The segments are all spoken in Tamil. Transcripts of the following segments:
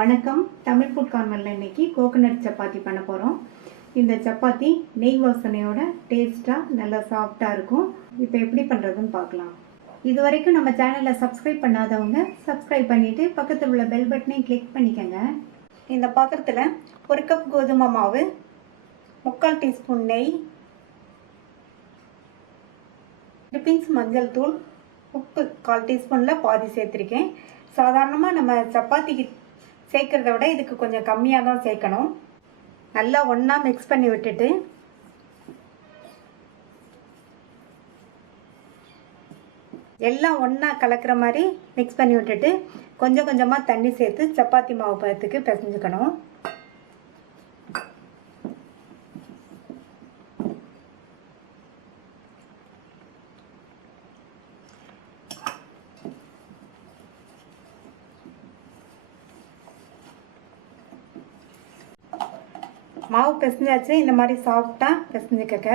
வணக்கம். தமிழ் ஃபுட் கார்னரில் இன்னைக்கு கோகோனட் சப்பாத்தி பண்ண போகிறோம். இந்த சப்பாத்தி நெய் வாசனையோட டேஸ்ட்டாக நல்லா சாஃப்டாக இருக்கும். இப்போ எப்படி பண்ணுறதுன்னு பார்க்கலாம். இது வரைக்கும் நம்ம சேனலை சப்ஸ்கிரைப் பண்ணாதவங்க சப்ஸ்கிரைப் பண்ணிவிட்டு பக்கத்தில் உள்ள பெல் பட்டனையும் கிளிக் பண்ணிக்கோங்க. இந்த பாத்திரத்தில் 1 கப் கோதுமை மாவு, 3/4 டீஸ்பூன் நெய், 2 பிஞ்ச் மஞ்சள் தூள், உப்பு 1/4 டீஸ்பூனில் பாதி சேர்த்துருக்கேன். சாதாரணமாக நம்ம சப்பாத்திக்கு சேர்க்குறத விட இதுக்கு கொஞ்சம் கம்மியாக தான் சேர்க்கணும். நல்லா ஒன்றா மிக்ஸ் பண்ணி விட்டுட்டு எல்லாம் ஒன்றா கலக்கிற மாதிரி மிக்ஸ் பண்ணி விட்டுட்டு கொஞ்சம் கொஞ்சமாக தண்ணி சேர்த்து சப்பாத்தி மாவு பதத்துக்கு பிசைஞ்சுக்கணும். மாவு பிசைஞ்சாச்சு. இந்த மாதிரி சாஃப்டாக பிசைஞ்சுக்கங்க.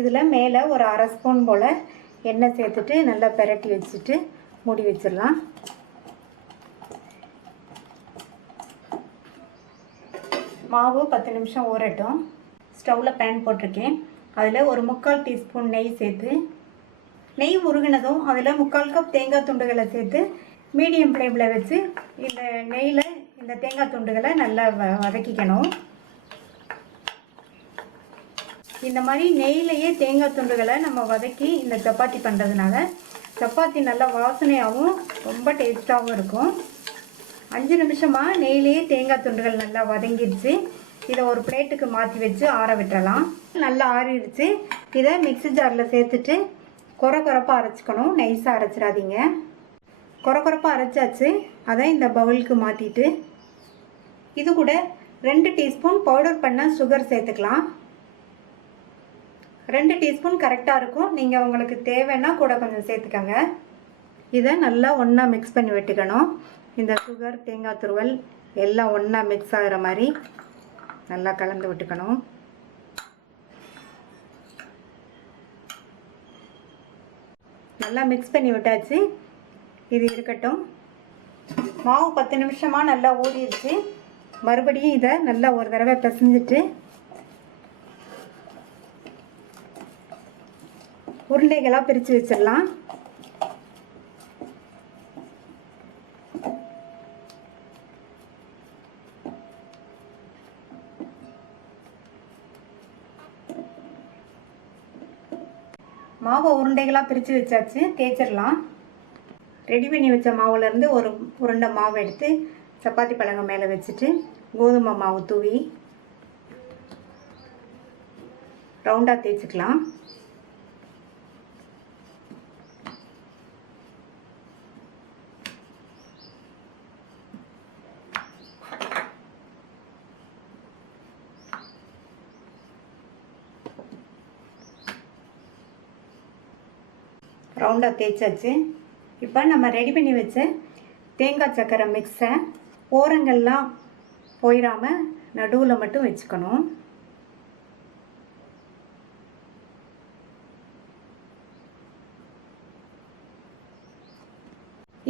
இதில் மேலே ஒரு 1/2 ஸ்பூன் போல் எண்ணெய் சேர்த்துட்டு நல்லா பெரட்டி வச்சுட்டு மூடி வச்சிடலாம். மாவு 10 நிமிஷம் ஊறட்டும். ஸ்டவ்வில் பேன் போட்டிருக்கேன். அதில் ஒரு 3/4 டீஸ்பூன் நெய் சேர்த்து, நெய் உருகினதும் அதில் 3/4 கப் தேங்காய் துண்டுகளை சேர்த்து மீடியம் ஃப்ளேமில் வச்சு இந்த நெய்யில் இந்த தேங்காய் துண்டுகளை நல்லா வதக்கிக்கணும். இந்த மாதிரி நெய்யிலேயே தேங்காய் துண்டுகளை நம்ம வதக்கி இந்த சப்பாத்தி பண்ணுறதுனால சப்பாத்தி நல்லா வாசனையாகவும் ரொம்ப டேஸ்ட்டாகவும் இருக்கும். 5 நிமிஷமாக நெய்யிலேயே தேங்காய் துண்டுகள் நல்லா வதங்கிடுச்சு. இதை ஒரு பிளேட்டுக்கு மாற்றி வச்சு ஆற விட்டுறலாம். நல்லா ஆறிடுச்சு. இதை மிக்ஸி ஜாரில் சேர்த்துட்டு கொரப்பாக அரைச்சிக்கணும். நைஸாக அரைச்சிடாதீங்க. கொரப்பாக அரைச்சாச்சு. அதை இந்த பவுலுக்கு மாற்றிட்டு இது கூட 2 டீஸ்பூன் பவுடர் பண்ண சுகர் சேர்த்துக்கலாம். 2 டீஸ்பூன் கரெக்டாக இருக்கும். நீங்கள் உங்களுக்கு தேவைன்னா கூட கொஞ்சம் சேர்த்துக்கோங்க. இதை நல்லா ஒன்றா மிக்ஸ் பண்ணி விட்டுக்கணும். இந்த சுகர், தேங்காய் துருவல் எல்லாம் ஒன்றா மிக்ஸ் ஆகிற மாதிரி நல்லா கலந்து விட்டுக்கணும். நல்லா மிக்ஸ் பண்ணி விட்டாச்சு. இது இருக்கட்டும். மாவு 10 நிமிஷமாக நல்லா ஊறிடுச்சு. மறுபடியும் இதை நல்லா ஒரு தடவை பிசைஞ்சிட்டு உருண்டைகளாக பிரித்து வச்சிடலாம். மாவை உருண்டைகளாக பிரித்து வச்சாச்சு. தேய்ச்சிடலாம். ரெடி பண்ணி வச்ச மாவுலேருந்து ஒரு உருண்டை மாவு எடுத்து சப்பாத்தி பலகை மேலே வச்சுட்டு கோதுமை மாவு தூவி ரவுண்டாக தேய்ச்சிக்கலாம். ரவுண்டாக தேய்ச்சாச்சு. இப்போ நம்ம ரெடி பண்ணி வச்ச தேங்காய் சக்கரை மிக்ஸை ஓரங்கள்லாம் போயிடாமல் நடுவில் மட்டும் வச்சுக்கணும்.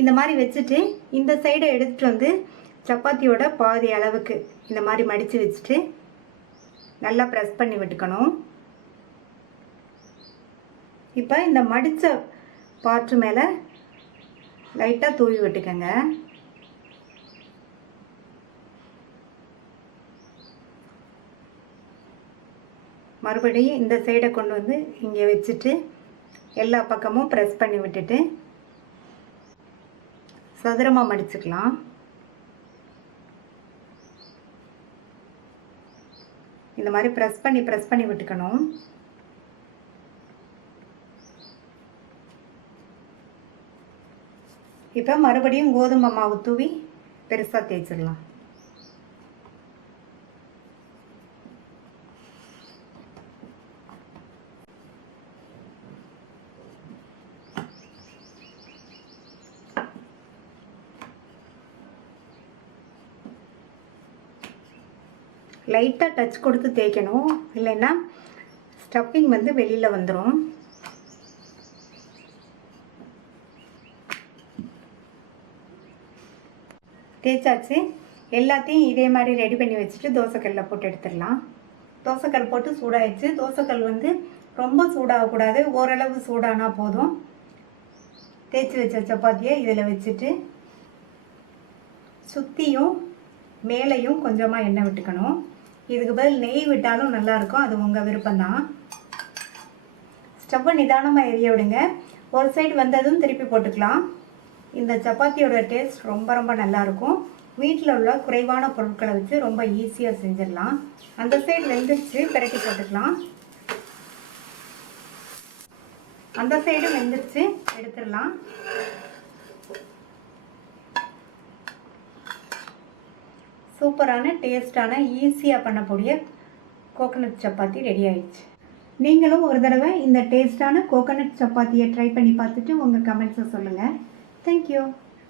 இந்த மாதிரி வச்சுட்டு இந்த சைடை எடுத்துகிட்டு வந்து சப்பாத்தியோட பாதி அளவுக்கு இந்த மாதிரி மடித்து வச்சுட்டு நல்லா ப்ரெஸ் பண்ணி விட்டுக்கணும். இப்போ இந்த மடித்த பாற்று மேலே லைட்டாக தூவி விட்டுக்கங்க. மறுபடியும் இந்த சைடை கொண்டு வந்து இங்கே வச்சுட்டு எல்லா பக்கமும் ப்ரெஸ் பண்ணி விட்டுட்டு சதுரமாக மடிச்சுக்கலாம். இந்த மாதிரி ப்ரெஸ் பண்ணி விட்டுக்கணும். இப்போ மறுபடியும் கோதுமை மாவு தூவி பெருசாக தேய்ச்சிடலாம். லைட்டாக டச் கொடுத்து தேய்க்கணும், இல்லைன்னா ஸ்டஃபிங் வந்து வெளியில் வந்துடும். தேய்ச்சாச்சு. எல்லாத்தையும் இதே மாதிரி ரெடி பண்ணி வச்சுட்டு தோசைக்கல்லில் போட்டு எடுத்துடலாம். தோசைக்கல் போட்டு சூடாயிடுச்சு. தோசைக்கல் வந்து ரொம்ப சூடாகக்கூடாது, ஓரளவு சூடானா போதும். தேய்ச்சி வச்ச சப்பாத்தியை இதில் வச்சுட்டு சுற்றியும் மேலேயும் கொஞ்சமாக எண்ணெய் விட்டுக்கணும். இதுக்கு பதில் நெய் விட்டாலும் நல்லாயிருக்கும், அது உங்கள் விருப்பம்தான். ஸ்டவ்வை நிதானமாக எரிய விடுங்க. ஒரு சைடு வந்ததும் திருப்பி போட்டுக்கலாம். இந்த சப்பாத்தியோட டேஸ்ட் ரொம்ப ரொம்ப நல்லாயிருக்கும். வீட்டில் உள்ள குறைவான பொருட்களை வச்சு ரொம்ப ஈஸியாக செஞ்சிடலாம். அந்த சைடு வெந்துருச்சு, பிரட்டி போட்டுக்கலாம். அந்த சைடு வெந்துருச்சு, எடுத்துடலாம். சூப்பரான டேஸ்டான ஈஸியாக பண்ணக்கூடிய கோகனட் சப்பாத்தி ரெடி ஆயிடுச்சு. நீங்களும் ஒரு தடவை இந்த டேஸ்டான கோகனட் சப்பாத்தியை ட்ரை பண்ணி பார்த்துட்டு உங்கள் கமெண்ட்ஸை சொல்லுங்கள். தேங்க்யூ.